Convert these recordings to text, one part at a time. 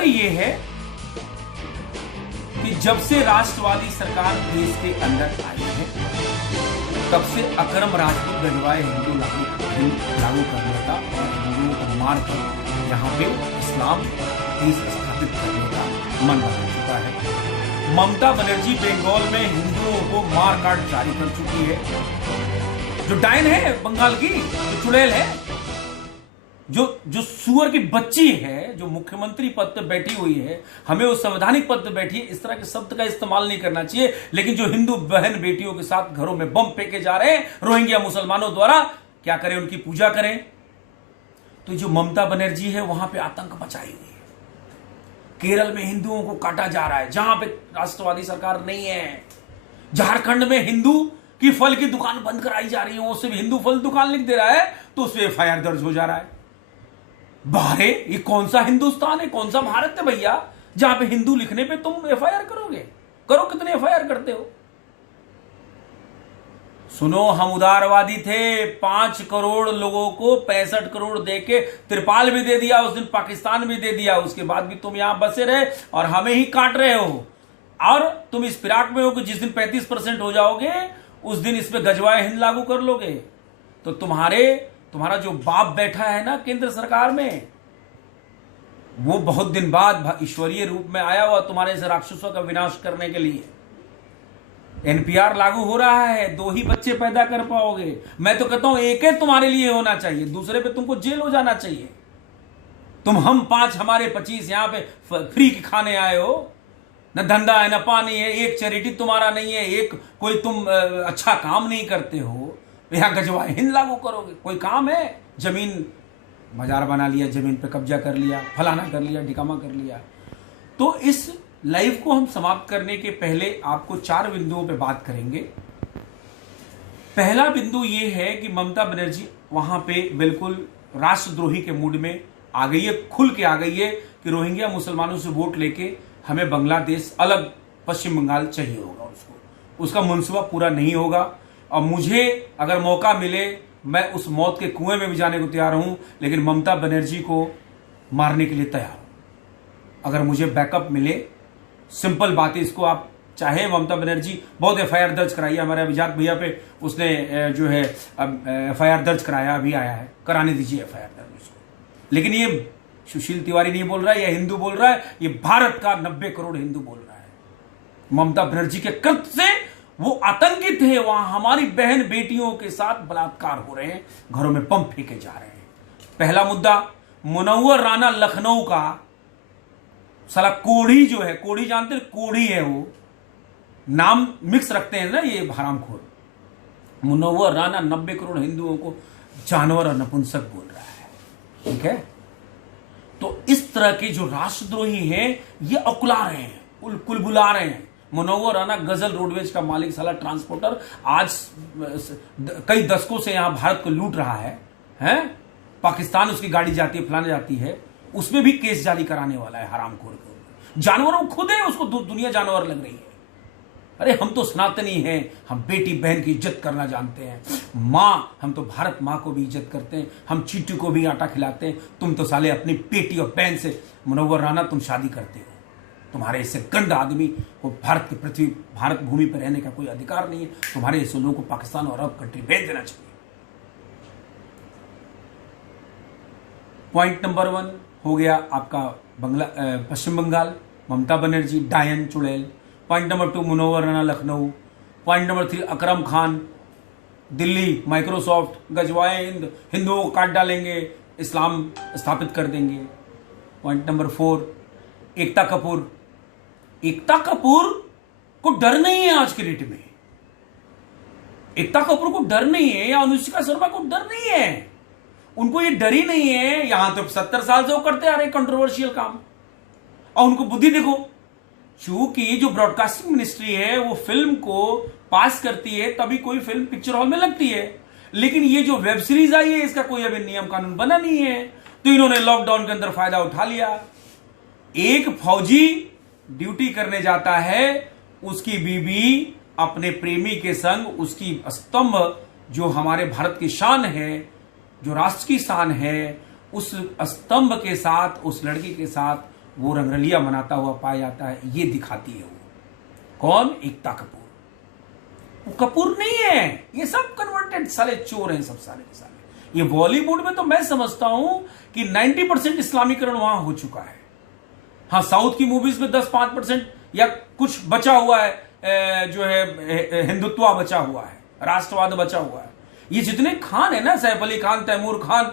खबर यह है कि जब से राष्ट्रवादी सरकार देश के अंदर आई है तब से अकरम राजपूत गजवाए हिंदू लागू करने का और हिंदुओं को मारकर यहाँ पे इस्लाम देश स्थापित करने का मन बना चुका है। ममता बनर्जी बंगाल में हिंदुओं को मार काट जारी कर चुकी है। जो डायन है बंगाल की, जो चुड़ैल है, जो सुअर की बच्ची है, जो मुख्यमंत्री पद पर बैठी हुई है, हमें वो संवैधानिक पद पर बैठी है, इस तरह के शब्द का इस्तेमाल नहीं करना चाहिए। लेकिन जो हिंदू बहन बेटियों के साथ घरों में बम फेंके जा रहे हैं रोहिंग्या मुसलमानों द्वारा, क्या करें, उनकी पूजा करें। तो जो ममता बनर्जी है वहां पे आतंक मचाई हुई है। केरल में हिंदुओं को काटा जा रहा है जहां पे राष्ट्रवादी सरकार नहीं है। झारखंड में हिंदू की फल की दुकान बंद कराई जा रही है, उससे भी हिंदू फल दुकान लिख दे रहा है तो उस पर एफआईआर दर्ज हो जा रहा है। बाहर ये कौन सा हिंदुस्तान है, कौन सा भारत है भैया, जहां पे हिंदू लिखने पे तुम एफआईआर करोगे? करो, कितने एफआईआर करते हो? सुनो, हम उदारवादी थे। 5 करोड़ लोगों को 65 करोड़ देके त्रिपाल भी दे दिया, उस दिन पाकिस्तान भी दे दिया, उसके बाद भी तुम यहां बसे रहे और हमें ही काट रहे हो। और तुम इस फिराक में हो कि जिस दिन 35% हो जाओगे उस दिन इस पे गजवाए हिंद लागू कर लोगे। तो तुम्हारा जो बाप बैठा है ना केंद्र सरकार में, वो बहुत दिन बाद ईश्वरीय रूप में आया हुआ तुम्हारे इस राक्षसों का विनाश करने के लिए। एनपीआर लागू हो रहा है, 2 ही बच्चे पैदा कर पाओगे। मैं तो कहता हूं एक ही तुम्हारे लिए होना चाहिए, दूसरे पे तुमको जेल हो जाना चाहिए। हम 5 हमारे 25 यहां पे फ्री के खाने आए हो, न धंधा है न पानी है, एक चैरिटी तुम्हारा नहीं है, एक कोई तुम अच्छा काम नहीं करते हो, यहां गजवाए हिंद लागू करोगे? कोई काम है? जमीन बाजार बना लिया, जमीन पे कब्जा कर लिया, फलाना कर लिया, ढिकामा कर लिया। तो इस लाइव को हम समाप्त करने के पहले आपको 4 बिंदुओं पे बात करेंगे। पहला बिंदु यह है कि ममता बनर्जी वहां पे बिल्कुल राष्ट्रद्रोही के मूड में आ गई है, खुल के आ गई है कि रोहिंग्या मुसलमानों से वोट लेके हमें बांग्लादेश अलग पश्चिम बंगाल चाहिए होगा, उसका मनसूबा पूरा नहीं होगा। और मुझे अगर मौका मिले मैं उस मौत के कुएं में भी जाने को तैयार हूं, लेकिन ममता बनर्जी को मारने के लिए तैयार हूं अगर मुझे बैकअप मिले। सिंपल बात है, इसको आप चाहे ममता बनर्जी बहुत एफआईआर दर्ज कराई है, हमारे अभिजात भैया पे उसने जो है एफआईआर दर्ज कराया, अभी आया है, कराने दीजिए एफआईआर दर्ज उसको। लेकिन ये सुशील तिवारी नहीं बोल रहा है, ये हिंदू बोल रहा है, ये भारत का 90 करोड़ हिंदू बोल रहा है। ममता बनर्जी के कृत्य से वो आतंकित है, वहां हमारी बहन बेटियों के साथ बलात्कार हो रहे हैं, घरों में बम फेंके जा रहे हैं। पहला मुद्दा, मुनव्वर राना लखनऊ का साला कोढ़ी जो है, कोढ़ी जानते हैं, कोढ़ी है वो, नाम मिक्स रखते हैं ना ये हरामखोर। मुनव्वर राना 90 करोड़ हिंदुओं को जानवर और नपुंसक बोल रहा है, ठीक है? तो इस तरह के जो राष्ट्रद्रोही हैं ये अकुला रहे हैं, कुलबुला रहे हैं। मुनव्वर राना गजल रोडवेज का मालिक, साला ट्रांसपोर्टर, आज कई दशकों से यहां भारत को लूट रहा है? पाकिस्तान उसकी गाड़ी जाती है, फलाने जाती है, उसमें भी केस जारी कराने वाला है हरामखोर को। जानवरों खुद है, उसको दुनिया जानवर लग रही है। अरे हम तो सनातनी हैं, हम बेटी बहन की इज्जत करना जानते हैं। माँ, हम तो भारत माँ को भी इज्जत करते हैं, हम चींटी को भी आटा खिलाते हैं। तुम तो साले अपनी बेटी और बहन से, मुनव्वर राना, तुम शादी करते हो। तुम्हारे इससे गंदा आदमी को भारत भूमि पर रहने का कोई अधिकार नहीं है। तुम्हारे ऐसे लोगों को पाकिस्तान और अरब कंट्री भेज देना चाहिए। पॉइंट नंबर 1 हो गया आपका पश्चिम बंगाल, ममता बनर्जी डायन चुड़ैल। Point number 2 Munawwar Rana Lucknow. Point number 3 Akram Khan Delhi, Microsoft गजवाए हिंद, हिंदुओं को काट डालेंगे, इस्लाम स्थापित कर देंगे। Point number 4 Ekta Kapoor. एकता कपूर को डर नहीं है आज के डेट में, एकता कपूर को डर नहीं है, या अनुष्का शर्मा को डर नहीं है, उनको ये डर ही नहीं है। यहां तो 70 साल से वो करते आ रहे कंट्रोवर्शियल काम, और उनको बुद्धि देखो। चूंकि जो ब्रॉडकास्टिंग मिनिस्ट्री है वो फिल्म को पास करती है तभी कोई फिल्म पिक्चर हॉल में लगती है, लेकिन ये जो वेब सीरीज आई है इसका कोई अभी नियम कानून बना नहीं है, तो इन्होंने लॉकडाउन के अंदर फायदा उठा लिया। एक फौजी ड्यूटी करने जाता है, उसकी बीवी अपने प्रेमी के संग, उसकी स्तंभ जो हमारे भारत की शान है, जो राष्ट्र की शान है, उस स्तंभ के साथ, उस लड़की के साथ वो रंगरलिया मनाता हुआ पाया जाता है, ये दिखाती है वो। कौन? एकता कपूर। वो कपूर नहीं है, ये सब कन्वर्टेड साले चोर हैं, सब साले के साले। ये बॉलीवुड में तो मैं समझता हूं कि 90% इस्लामीकरण वहां हो चुका है। हाँ, साउथ की मूवीज में 10-5% या कुछ बचा हुआ है, जो है हिंदुत्व बचा हुआ है, राष्ट्रवाद बचा हुआ है। ये जितने खान है ना, सैफ अली खान, तैमूर खान,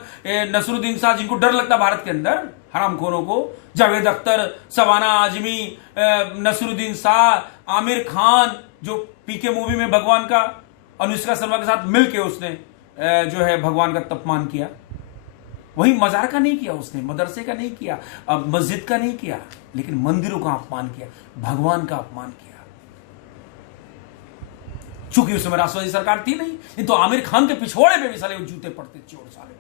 नसरुद्दीन शाह, जिनको डर लगता भारत के अंदर हरामखोरों को, जावेद अख्तर, शबाना आजमी, नसरुद्दीन शाह, आमिर खान, जो पीके मूवी में भगवान का अनुष्का शर्मा के साथ मिलके उसने जो है भगवान का अपमान किया। वही मजार का नहीं किया उसने, मदरसे का नहीं किया, मस्जिद का नहीं किया, लेकिन मंदिरों का अपमान किया, भगवान का अपमान किया। चूंकि उस समय राष्ट्रवादी सरकार थी नहीं तो आमिर खान के पिछवाड़े पे भी साले जूते पड़ते, चोर साले।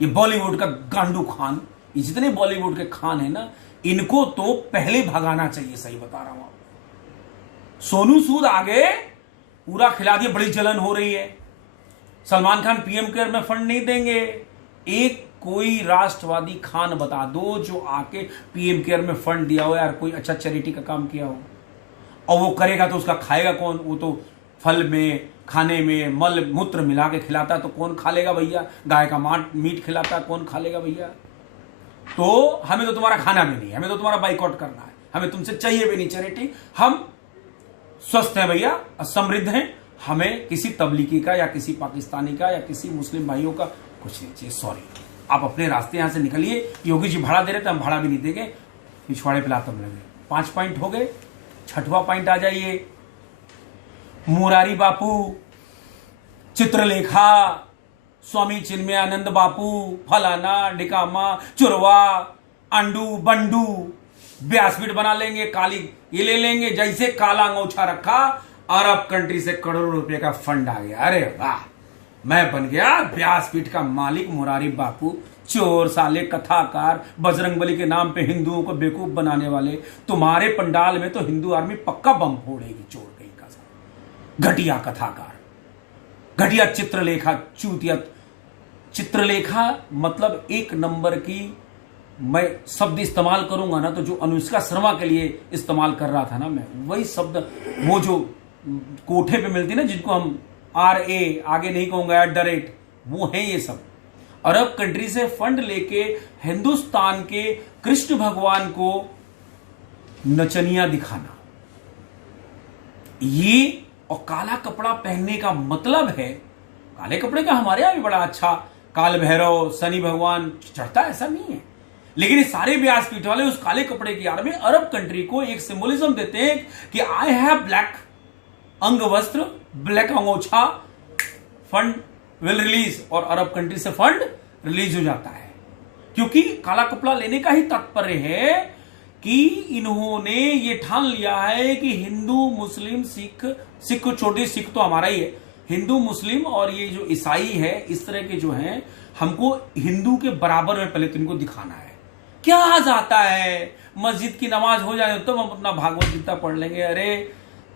ये बॉलीवुड का गांडू खान, ये जितने बॉलीवुड के खान है ना, इनको तो पहले भगाना चाहिए। सही बता रहा हूं आपको। सोनू सूद आगे पूरा खिला दिया, बड़ी जलन हो रही है। सलमान खान पीएम केयर में फंड नहीं देंगे। एक कोई राष्ट्रवादी खान बता दो जो आके पीएम केयर में फंड दिया हो यार, कोई अच्छा चैरिटी का काम किया हो। और वो करेगा तो उसका खाएगा कौन? वो तो फल में, खाने में मल मूत्र मिला के खिलाता, तो कौन खा लेगा भैया? गाय का मीट खिलाता, कौन खा लेगा भैया? तो हमें तो तुम्हारा खाना भी नहीं, हमें तो तुम्हारा बाइकआउट करना है, हमें तुमसे चाहिए भी नहीं चैरिटी। हम स्वस्थ हैं भैया, समृद्ध हैं, हमें किसी तबलीगी का या किसी पाकिस्तानी का या किसी मुस्लिम भाइयों का कुछ नहीं चाहिए। सॉरी, आप अपने रास्ते यहां से निकलिए। योगी जी भाड़ा दे रहे थे, हम भाड़ा भी नहीं देंगे, पिछवाड़े पे लातम लगे। 5 पॉइंट हो गए, 6वां पॉइंट आ जाइए। मुरारी बापू, चित्रलेखा, स्वामी चिन्मयानंद बापू, फलाना ढिकामा, चुरवा, अंडू बंडू, व्यासपीठ बना लेंगे, काली ये ले लेंगे। जैसे काला अंगोछा रखा, अरब कंट्री से करोड़ों रुपए का फंड आ गया। अरे वाह, मैं बन गया व्यासपीठ का मालिक। मुरारी बापू, चोर साले, कथाकार, बजरंगबली के नाम पे हिंदुओं को बेवकूफ बनाने वाले। तुम्हारे पंडाल में तो हिंदू आर्मी पक्का बम फोड़ेगी। चोर कहीं का सा घटिया कथाकार, घटिया चित्रलेखा, चूतिया चित्रलेखा। मतलब एक नंबर की मैं शब्द इस्तेमाल करूंगा ना, तो जो अनुष्का शर्मा के लिए इस्तेमाल कर रहा था ना मैं, वही शब्द वो जो कोठे पे मिलती ना, जिनको हम RA आगे नहीं कहूंगा @ वो है ये सब। अरब कंट्री से फंड लेके हिंदुस्तान के कृष्ण भगवान को नचनिया दिखाना, ये और काला कपड़ा पहनने का मतलब है, काले कपड़े का हमारे यहां भी बड़ा अच्छा काल भैरव, शनि भगवान चढ़ता है, ऐसा नहीं है। लेकिन ये सारे व्यासपीठ वाले उस काले कपड़े की आड़ में अरब कंट्री को एक सिंबोलिज्म देते हैं कि आई हैव ब्लैक अंग वस्त्र, ब्लैक अंगोछा, फंड विल रिलीज, और अरब कंट्री से फंड रिलीज हो जाता है। क्योंकि काला कपड़ा लेने का ही तात्पर्य है कि इन्होंने ये ठान लिया है कि हिंदू, मुस्लिम, सिख छोटी सिख तो हमारा ही है, हिंदू, मुस्लिम और ये जो ईसाई है, इस तरह के जो हैं, हमको हिंदू के बराबर में पहले तो इनको दिखाना है। क्या जाता है, मस्जिद की नमाज हो जाए तो हम अपना भागवत गीता पढ़ लेंगे। अरे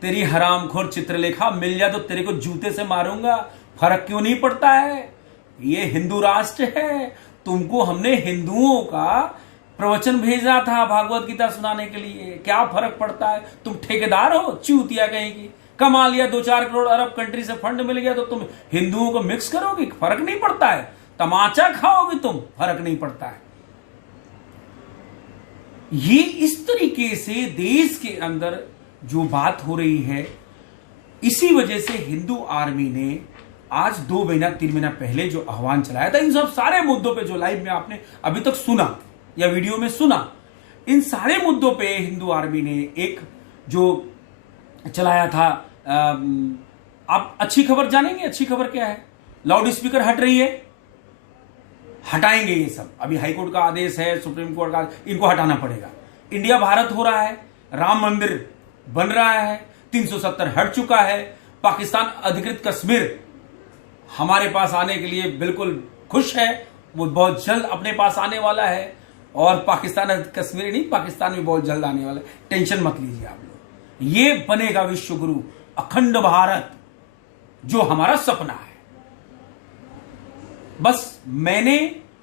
तेरी हरामखोर चित्रलेखा, मिल जाए तो तेरे को जूते से मारूंगा, फर्क क्यों नहीं पड़ता है? ये हिंदू राष्ट्र है, तुमको हमने हिंदुओं का प्रवचन भेजा था भागवत गीता सुनाने के लिए, क्या फर्क पड़ता है? तुम ठेकेदार हो, चूतिया कहेगी। कमा लिया 2-4 करोड़, अरब कंट्री से फंड मिल गया तो तुम हिंदुओं को मिक्स करोगे, फर्क नहीं पड़ता है। तमाचा खाओगे तुम, फर्क नहीं पड़ता है। ये इस तरीके से देश के अंदर जो बात हो रही है, इसी वजह से हिंदू आर्मी ने आज 2 महीना 3 महीना पहले जो आह्वान चलाया था, इन सब सारे मुद्दों पे जो लाइव में आपने अभी तक सुना या वीडियो में सुना, इन सारे मुद्दों पे हिंदू आर्मी ने एक जो चलाया था। आप अच्छी खबर जानेंगे, अच्छी खबर क्या है? लाउड स्पीकर हट रही है, हटाएंगे ये सब। अभी हाईकोर्ट का आदेश है, सुप्रीम कोर्ट का, इनको हटाना पड़ेगा। इंडिया भारत हो रहा है, राम मंदिर बन रहा है, 370 हट चुका है, पाकिस्तान अधिकृत कश्मीर हमारे पास आने के लिए बिल्कुल खुश है, वो बहुत जल्द अपने पास आने वाला है। और पाकिस्तान कश्मीर नहीं, पाकिस्तान भी बहुत जल्द आने वाला है, टेंशन मत लीजिए आप लोग। ये बनेगा विश्व गुरु, अखंड भारत, जो हमारा सपना है। बस मैंने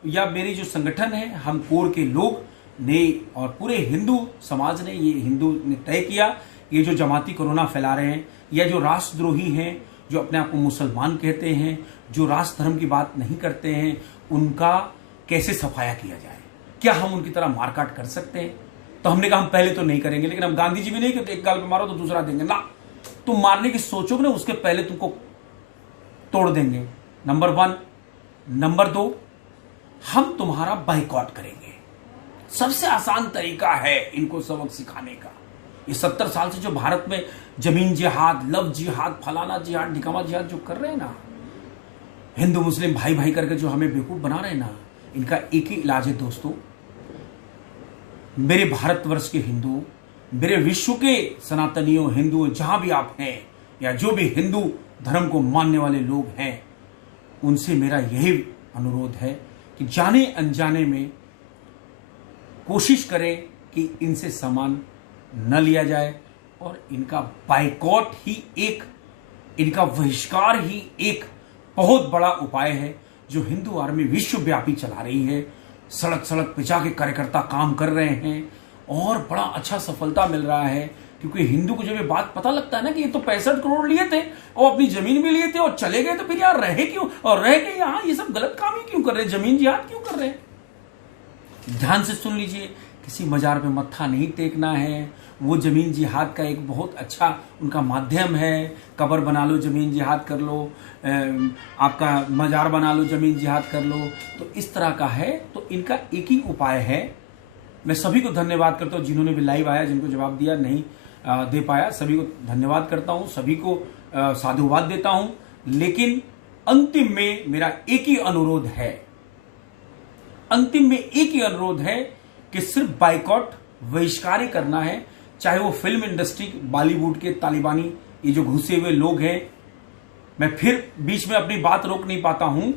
या मेरी जो संगठन है, हम कोर के लोग ने और पूरे हिंदू समाज ने, ये हिंदू ने तय किया, ये जो जमाती कोरोना फैला रहे हैं या जो राष्ट्रद्रोही हैं, जो अपने आप को मुसलमान कहते हैं, जो राष्ट्र धर्म की बात नहीं करते हैं, उनका कैसे सफाया किया जाए। क्या हम उनकी तरह मारकाट कर सकते हैं? तो हमने कहा हम पहले तो नहीं करेंगे, लेकिन हम गांधी जी भी नहीं कहते एक गाल पे मारो तो दूसरा देंगे ना। तुम मारने की सोचोगे ना, उसके पहले तुमको तोड़ देंगे, नंबर 1। नंबर 2, हम तुम्हारा बाइकआउट करेंगे। सबसे आसान तरीका है इनको सबक सिखाने का। ये 70 साल से जो भारत में जमीन जिहाद, लव जिहाद, फलाना जिहाद, ढिकामा जिहाद जो कर रहे हैं ना, हिंदू मुस्लिम भाई भाई करके जो हमें बेवकूफ बना रहे हैं ना, इनका एक ही इलाज है दोस्तों। मेरे भारतवर्ष के हिंदू, मेरे विश्व के सनातनियों, हिंदू जहां भी आप हैं या जो भी हिंदू धर्म को मानने वाले लोग हैं, उनसे मेरा यही अनुरोध है कि जाने अनजाने में कोशिश करें कि इनसे सामान न लिया जाए और इनका बाइकआउट ही एक, इनका बहिष्कार ही एक बहुत बड़ा उपाय है जो हिंदू आर्मी विश्वव्यापी चला रही है। सड़क सड़क पे जाके कार्यकर्ता काम कर रहे हैं और बड़ा अच्छा सफलता मिल रहा है, क्योंकि हिंदू को जब ये बात पता लगता है ना कि ये तो 65 करोड़ लिए थे और अपनी जमीन भी लिए थे और चले गए, तो फिर यार रहे क्यों, और रह के यहाँ ये सब गलत काम ही क्यों कर रहे हैं, जमीन जिहाद क्यों कर रहे हैं। ध्यान से सुन लीजिए, किसी मजार पे मत्था नहीं टेकना है। वो जमीन जिहाद का एक बहुत अच्छा उनका माध्यम है। कब्र बना लो, जमीन जिहाद कर लो, आपका मजार बना लो, जमीन जिहाद कर लो, तो इस तरह का है। तो इनका एक ही उपाय है। मैं सभी को धन्यवाद करता हूँ जिन्होंने भी लाइव आया, जिनको जवाब दिया नहीं दे पाया, सभी को धन्यवाद करता हूँ, सभी को साधुवाद देता हूँ। लेकिन अंतिम में मेरा एक ही अनुरोध है, अंतिम में एक ही अनुरोध है कि सिर्फ बाइकआउट, बहिष्कार करना है। चाहे वो फिल्म इंडस्ट्री, बॉलीवुड के तालिबानी ये जो घुसे हुए लोग हैं, मैं फिर बीच में अपनी बात रोक नहीं पाता हूं